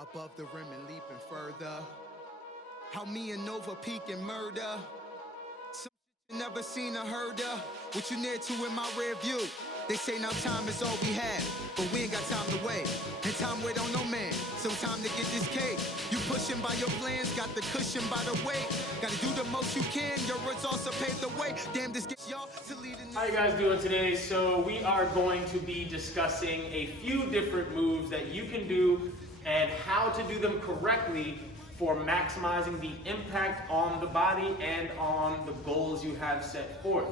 above the rim and leaping further. How me and Nova peak and murder. Some shit you never seen or heard of. What you near to in my rear view. They say now time is all we have, but we ain't got time to wait. And time wait on no man, so time to get this cake. You pushing by your plans, got the cushion by the weight. Gotta do the most you can, your results will pave the way. Damn, this gets y'all to lead in this. How you guys doing today? So we are going to be discussing a few different moves that you can do and how to do them correctly for maximizing the impact on the body and on the goals you have set forth.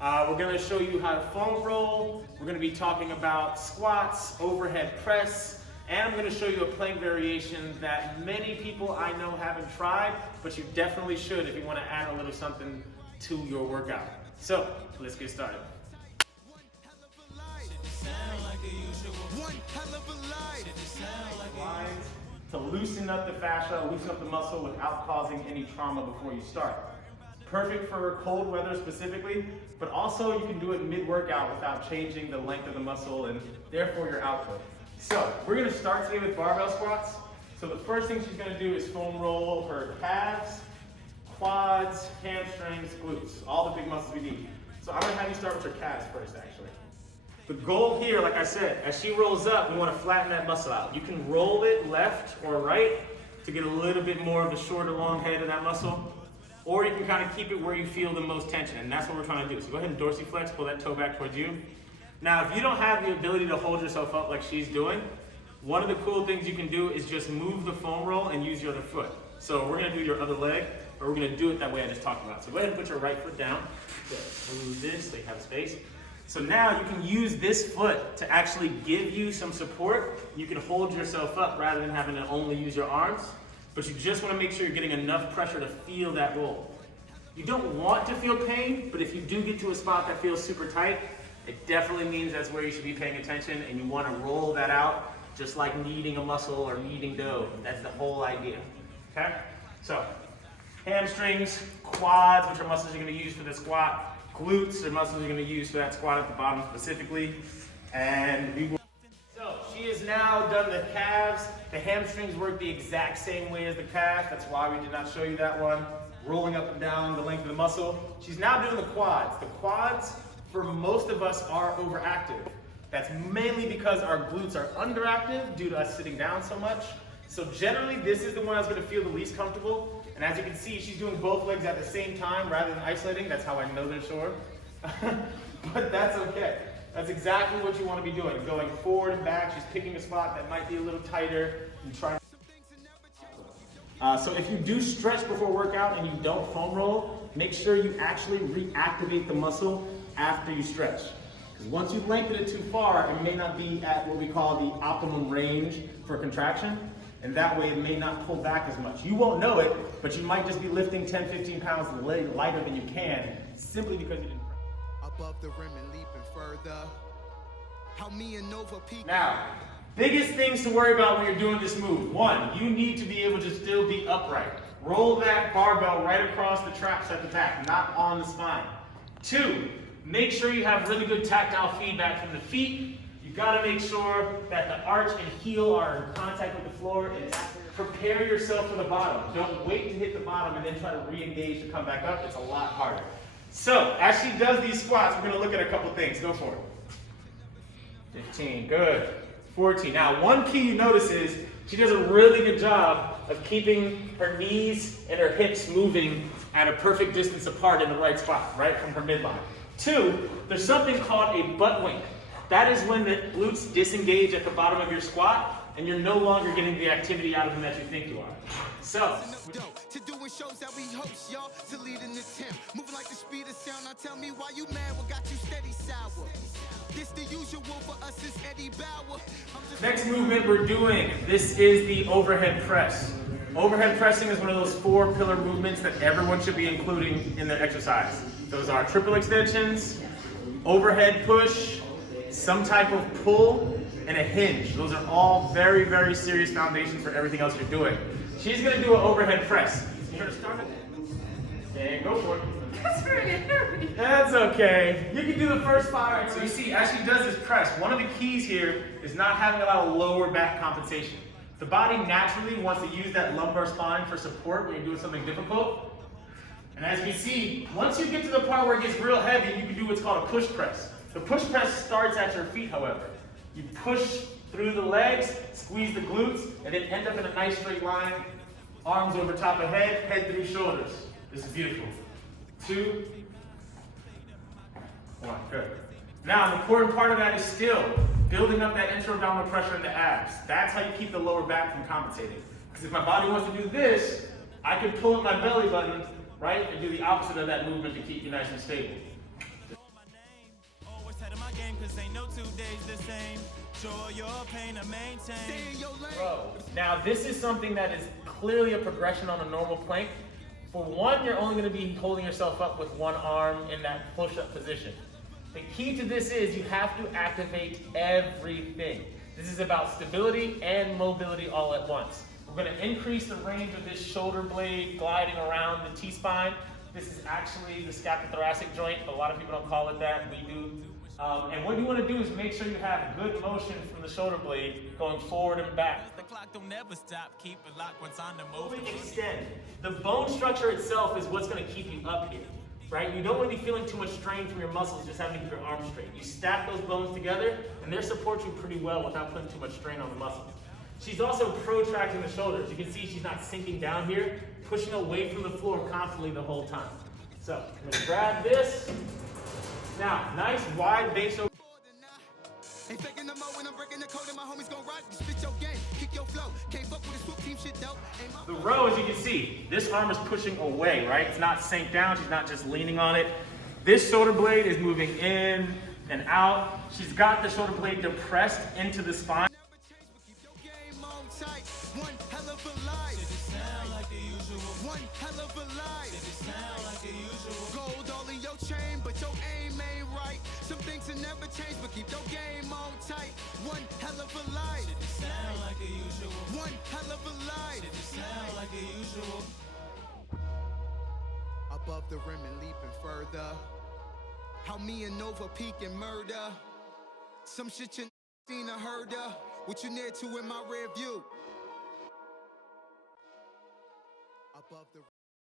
We're going to show you how to foam roll. We're going to be talking about squats, overhead press, and I'm going to show you a plank variation that many people I know haven't tried, but you definitely should if you want to add a little something to your workout. So let's get started. Lines to loosen up the fascia, loosen up the muscle without causing any trauma before you start. Perfect for cold weather specifically, but also you can do it mid-workout without changing the length of the muscle and therefore your output. So we're going to start today with barbell squats. So the first thing she's going to do is foam roll her calves, quads, hamstrings, glutes, all the big muscles we need. So I'm going to have you start with your calves first actually. The goal here, like I said, as she rolls up, we want to flatten that muscle out. You can roll it left or right to get a little bit more of the short or long head of that muscle. Or you can kind of keep it where you feel the most tension, and that's what we're trying to do. So go ahead and dorsiflex, pull that toe back towards you. Now, if you don't have the ability to hold yourself up like she's doing, one of the cool things you can do is just move the foam roll and use your other foot. So we're gonna do your other leg, or we're gonna do it that way I just talked about. So go ahead and put your right foot down. Move this so you have space. So now you can use this foot to actually give you some support. You can hold yourself up rather than having to only use your arms. But you just want to make sure you're getting enough pressure to feel that roll. You don't want to feel pain, but if you do get to a spot that feels super tight, it definitely means that's where you should be paying attention, and you want to roll that out just like kneading a muscle or kneading dough. That's the whole idea. Okay? So, hamstrings, quads, which are muscles you're going to use for the squat, glutes are muscles you're going to use for that squat at the bottom specifically, and we will. So she has now done the calves. The hamstrings work the exact same way as the calf. That's why we did not show you that one. Rolling up and down the length of the muscle. She's now doing the quads. The quads, for most of us, are overactive. That's mainly because our glutes are underactive due to us sitting down so much. So generally, this is the one that's going to feel the least comfortable. And as you can see, she's doing both legs at the same time rather than isolating. That's how I know they're sore. But that's okay. That's exactly what you want to be doing. Going forward and back. She's picking a spot that might be a little tighter and trying. So if you do stretch before workout and you don't foam roll, make sure you actually reactivate the muscle after you stretch. Because once you've lengthened it too far, it may not be at what we call the optimum range for contraction. And that way it may not pull back as much. You won't know it, but you might just be lifting 10, 15 pounds lighter than you can simply because you didn't. Above the rim and leaping further. How me and Nova peak. Now, biggest things to worry about when you're doing this move. One, you need to be able to still be upright. Roll that barbell right across the traps at the back, not on the spine. Two, make sure you have really good tactile feedback from the feet. You gotta make sure that the arch and heel are in contact with the floor, and prepare yourself for the bottom. Don't wait to hit the bottom and then try to re-engage to come back up. It's a lot harder. So, as she does these squats, we're going to look at a couple things. Go for it. 15, good. 14. Now, one key you notice is she does a really good job of keeping her knees and her hips moving at a perfect distance apart in the right spot, right from her midline. Two, there's something called a butt wink. That is when the glutes disengage at the bottom of your squat, and you're no longer getting the activity out of them that you think you are. So, to doing shows that we host, y'all, to lead in the temp. Moving like the speed of sound. Now tell me why you mad, what got you steady sour? This the usual for us is Eddie Bauer. Next movement we're doing, this is the overhead press. Overhead pressing is one of those 4 pillar movements that everyone should be including in their exercise. Those are triple extensions, overhead push, some type of pull, and a hinge. Those are all very, very serious foundations for everything else you're doing. She's gonna do an overhead press. You're gonna start it and go for it. That's okay. You can do the first 5. So you see, as she does this press, one of the keys here is not having a lot of lower back compensation. The body naturally wants to use that lumbar spine for support when you're doing something difficult. And as you can see, once you get to the part where it gets real heavy, you can do what's called a push press. The push press starts at your feet, however. You push through the legs, squeeze the glutes, and then end up in a nice straight line. Arms over top of head, head through shoulders. This is beautiful. 2, 1, good. Now, an important part of that is still building up that intra-abdominal pressure in the abs. That's how you keep the lower back from compensating. Because if my body wants to do this, I can pull up my belly button, right, and do the opposite of that movement to keep you nice and stable. Bro, now this is something that is clearly a progression on a normal plank. For one, you're only going to be holding yourself up with one arm in that push-up position. The key to this is you have to activate everything. This is about stability and mobility all at once. We're going to increase the range of this shoulder blade gliding around the T-spine. This is actually the scapulothoracic joint. A lot of people don't call it that. We do. And what you want to do is make sure you have good motion from the shoulder blade going forward and back. The clock don't never stop. Keep it locked once on the move. Extend. The bone structure itself is what's going to keep you up here. Right? You don't want to be feeling too much strain from your muscles just having to keep your arms straight. You stack those bones together and they support you pretty well without putting too much strain on the muscles. She's also protracting the shoulders. You can see she's not sinking down here, pushing away from the floor constantly the whole time. So I'm going to grab this. Now, nice wide base over. Ain't faking no more when I'm breaking the code and my homies gon' rock. You spit your game, kick your flow. Can't fuck with a swoop team shit though. The row, as you can see, this arm is pushing away, right? It's not sank down, she's not just leaning on it. This shoulder blade is moving in and out. She's got the shoulder blade depressed into the spine. Never change, but keep your game on tight. One hell of a life. One hell of a life. Gold all in your chain, but your aim ain't right. Some things will never change, but keep your game on tight. One hell of a life. One hell of a life. Above the rim and leaping further. How me and Nova peak and murder. Some shit you seen or heard of. What you near to in my rear view. Above the